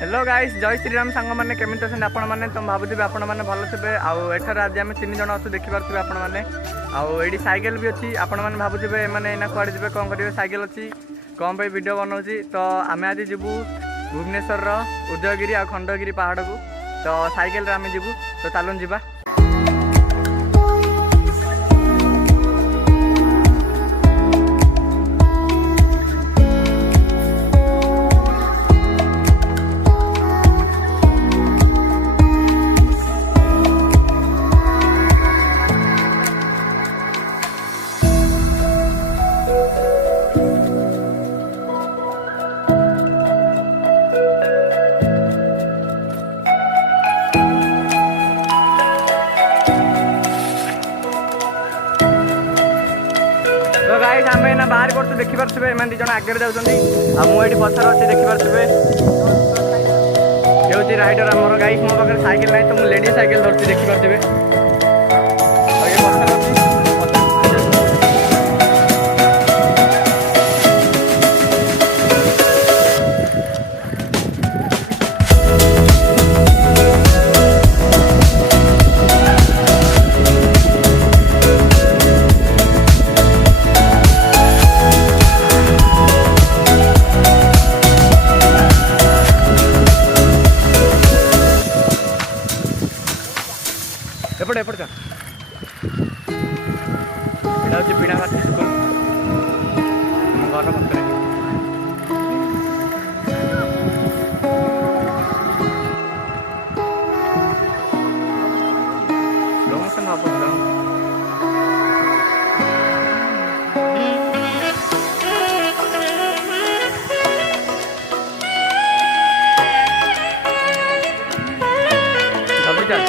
Hello guys जय श्री राम सांग मैंने केमी अच्छा आपण मैंने तुम भावुथे आपण मैंने भल थे आठर आज आम 3 जन अच्छे देखिपे आपण मैंने आईटी सैकेल भी अच्छी आपण मैंने भावुथे मैंने एना कड़े जी कौन करेंगे सैकेल अच्छी कौन पर वीडियो बनाऊँगी तो आम आज जीवु भुवनेश्वर उदयगिरी आ खंडगिरी पहाड़ को तो सैकेल आम जीवु तो चलून जा। तो गाइस आम ना बाहर कर देखिपे एम दिज आगे जाऊँगी मुझे पथर अच्छे देखिपे ये राइडर आमर गाइस मो पाखे सैकेल ना तो मुझे लेडीज सैकेल धरती देखिपे एपटे एपटे यहाँ हूँ बीणा भारती स्कूल घर पाखे स्लो मोशन हम जल्दी चल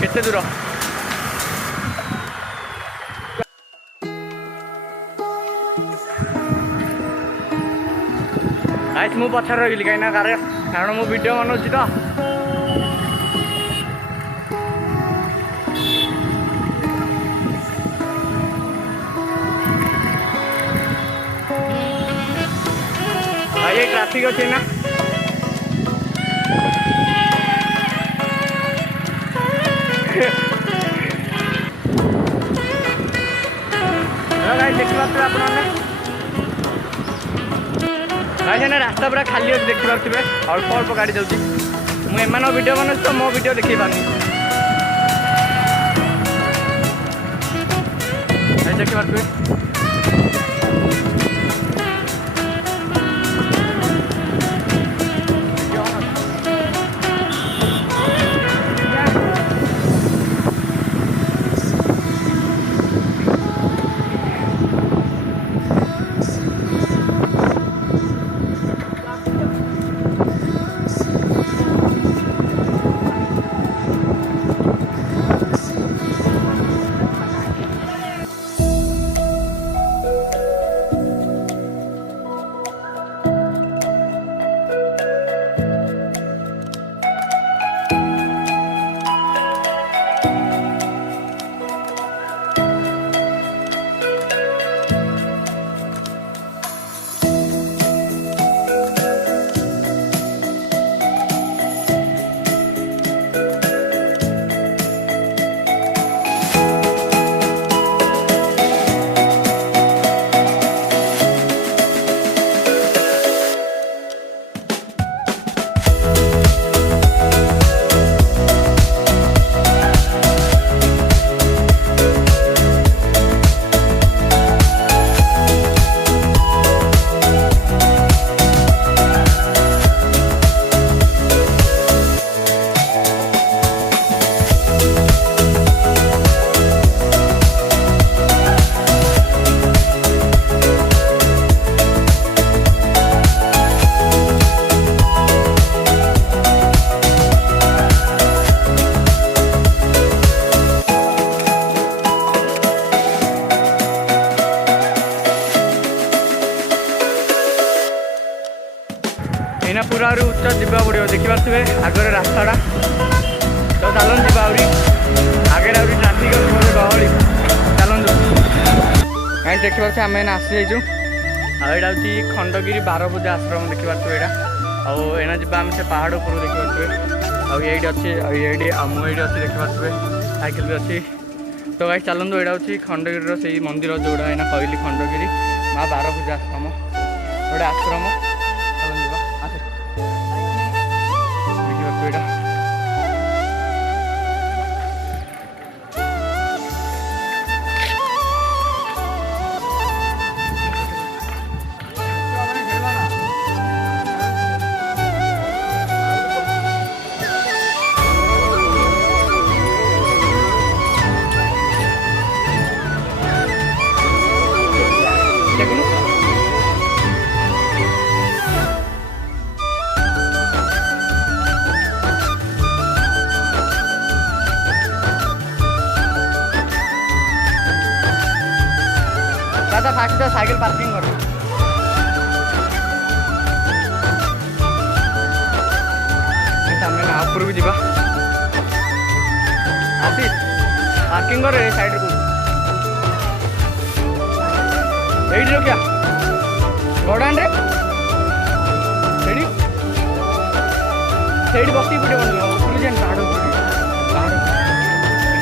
केते दूर गाइस मु पछार रही कहीं कारण मु वीडियो बनाऊँ तो ये ट्रैफिक अच्छे ना Yeah. देखिपे आप रास्ता पूरा खाली अच्छे देखिपे अल्प अल्प गाड़ी जाऊँगी मुझे वीडियो बना तो मो वीडियो देखी पारनी देखिपे एना पूरा उच्च जावा पड़ो देखिपे आगे रास्ताटा तो चलन जा आगे ट्राफिक गहली चलतु कहीं देखिपे आम आसी जाइए आईटा हूँ खंडगिरी 12 पूजा आश्रम देखिपे यहाँ आना जी आम से पहाड़ ऊपर देखिपे ये अच्छी ये मुझे अच्छी देखिपे साइकेल भी अच्छी तो भाई चलतु यहाँ हूँ खंडगिरी से मंदिर जोड़ा है कहली खंडगिरी माँ 12 पूजा आश्रम गोटे आश्रम दादा फास्ट साइकिल पार्किंग कर ऊपर को जीवा आसी पार्किंग कर साइड को ये रखिया गड़ान रे से बस पड़े पहाड़ पहाड़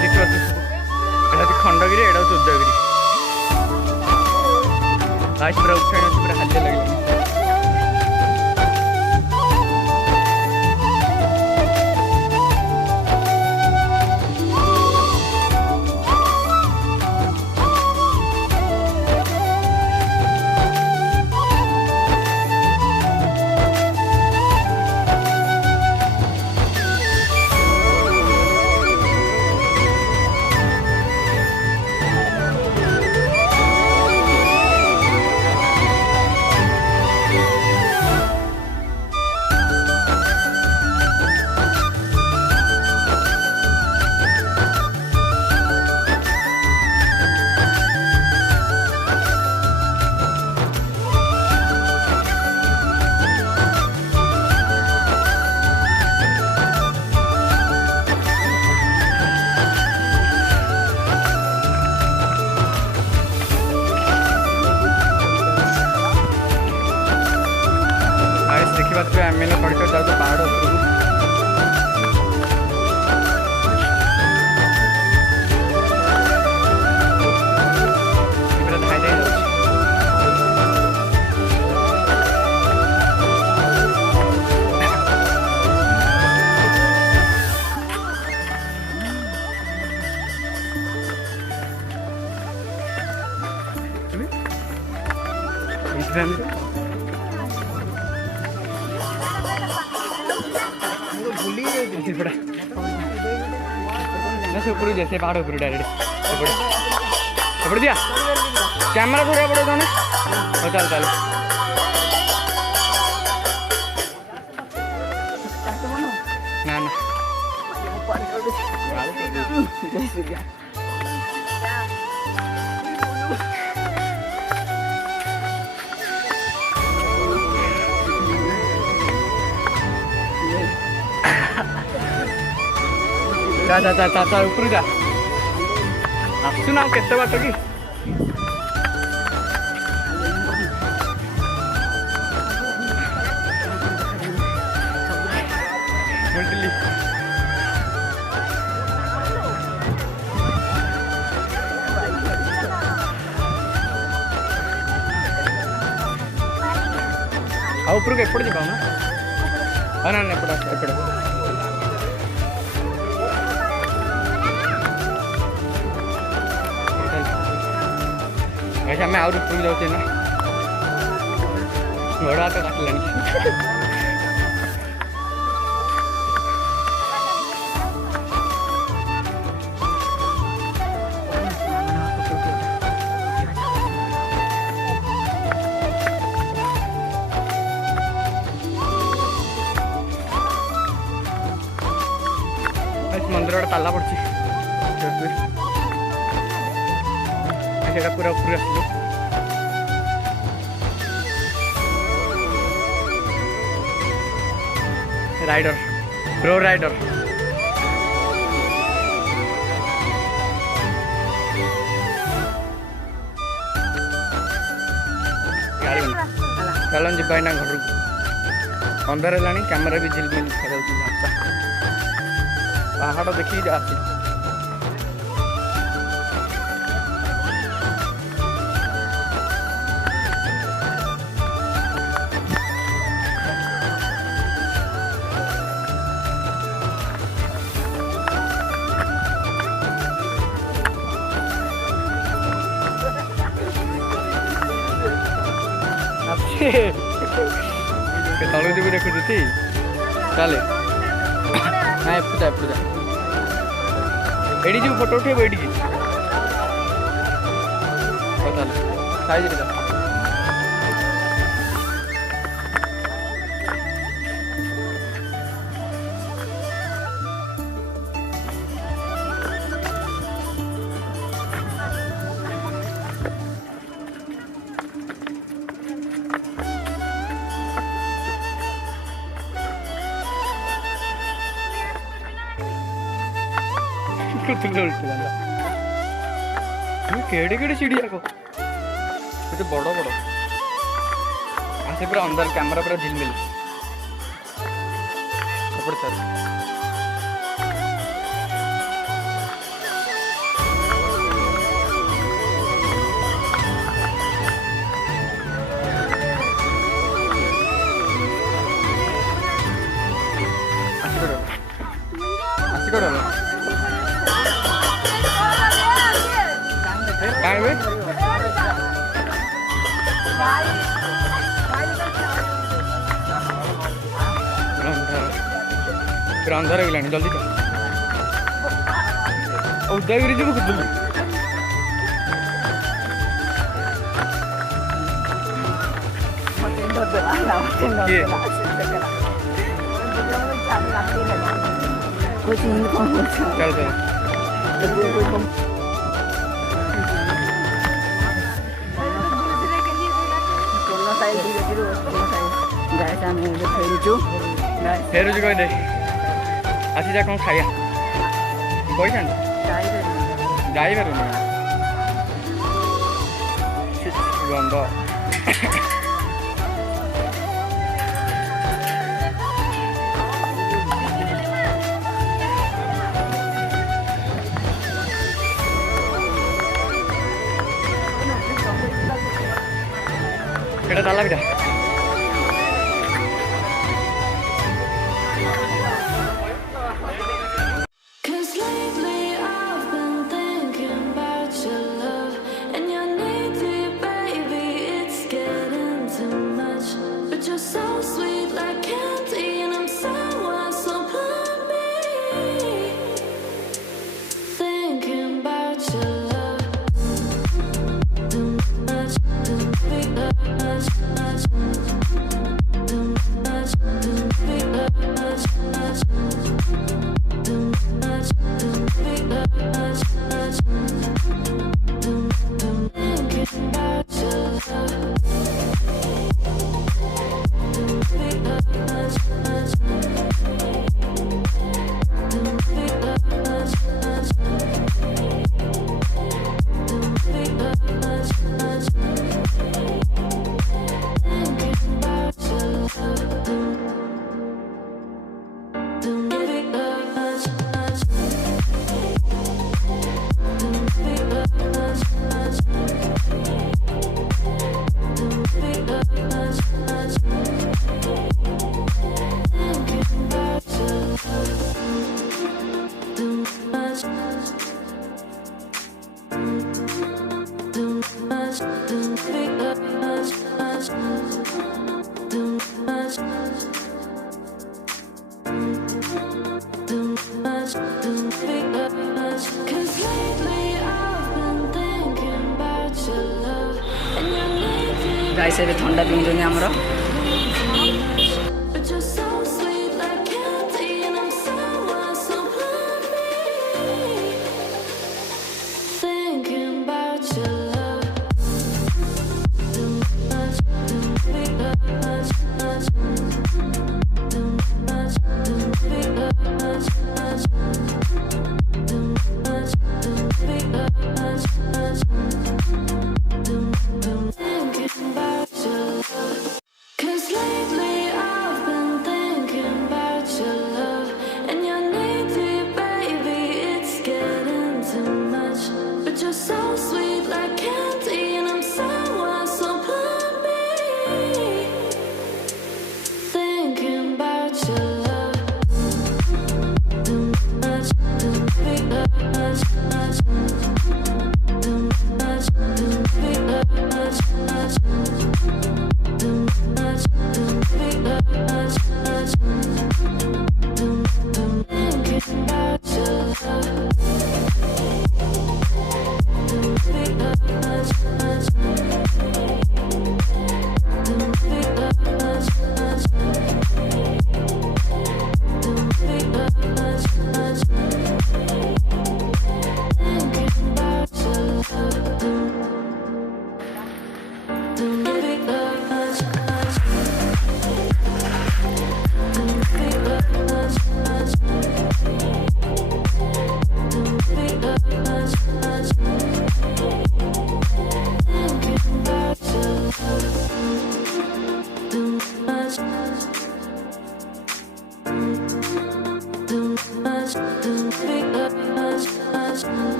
देखिए खंडगिरी एटा उदयगिरी गाइस पूरा उठाने पूरा हालिया लगे से ऊपर जैसे पहाड़ ऊपर डायरेक्ट एपटे दिया कैमरा थोड़ा पड़े तो चल चल ना ना जा जा जा जा ऊपर जा आसुना केते बाट कि बुलटली आ ऊपर के एपड़ जा ना ना एपड़ एपड़ ऐसा मैं और ऊपर जाऊँ ना घोड़ा तो काट लेनी मंदिर गोटे ताला पड़ी पूरा ऊपर आस राइडर प्रो राइडर चलन जी ना घर अंधार है कैमेरा भी झिलमिल देखा पहाड़ देखिए जाती तलू जी देखु चले हाँ एपट जा एपट जा एडी जी फोटो उठेब एडी साइज केड़े केड़े चिड़िया को तो बड़ बड़ आसे पूरा अंदर कैमरा पूरा झिलमिल पूरा अंधार हो गलानी जल्दी कर उदयगिरी जी खुद चल चल फेरुचु कह दे आसी जा कौन खाया पैसा जापर गंध केटा ताला बिटा गाइस ଏବେ ଥଣ୍ଡା ପିଉଛନ୍ତି ଆମର।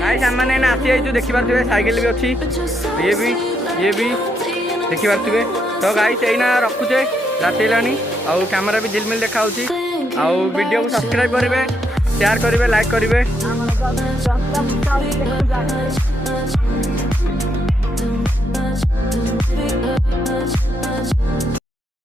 गाइस हमने ना आसी आइछु देखि पारथिबे साइकिल भी अच्छी ये भी देखि पारथिबे। तो गाइस एइना रखुचे राति लानी आउ कैमरा भी झिलमिल देखा होची आउ वीडियो को सब्सक्राइब करिवे शेयर करिवे लाइक करिवे।